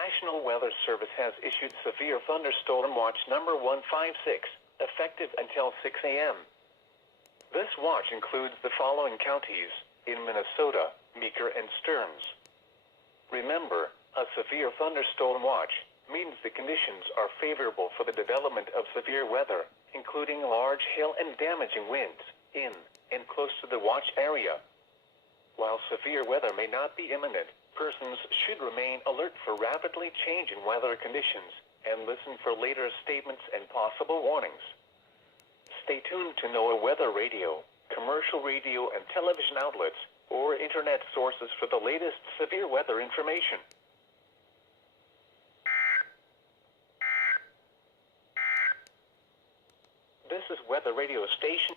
National Weather Service has issued Severe Thunderstorm Watch number 156, effective until 6 a.m. This watch includes the following counties in Minnesota: Meeker and Stearns. Remember, a severe thunderstorm watch means the conditions are favorable for the development of severe weather, including large hail and damaging winds in and close to the watch area. While severe weather may not be imminent, persons should remain alert for rapidly changing weather conditions and listen for later statements and possible warnings. Stay tuned to NOAA weather radio, commercial radio and television outlets, or internet sources for the latest severe weather information. This is Weather Radio Station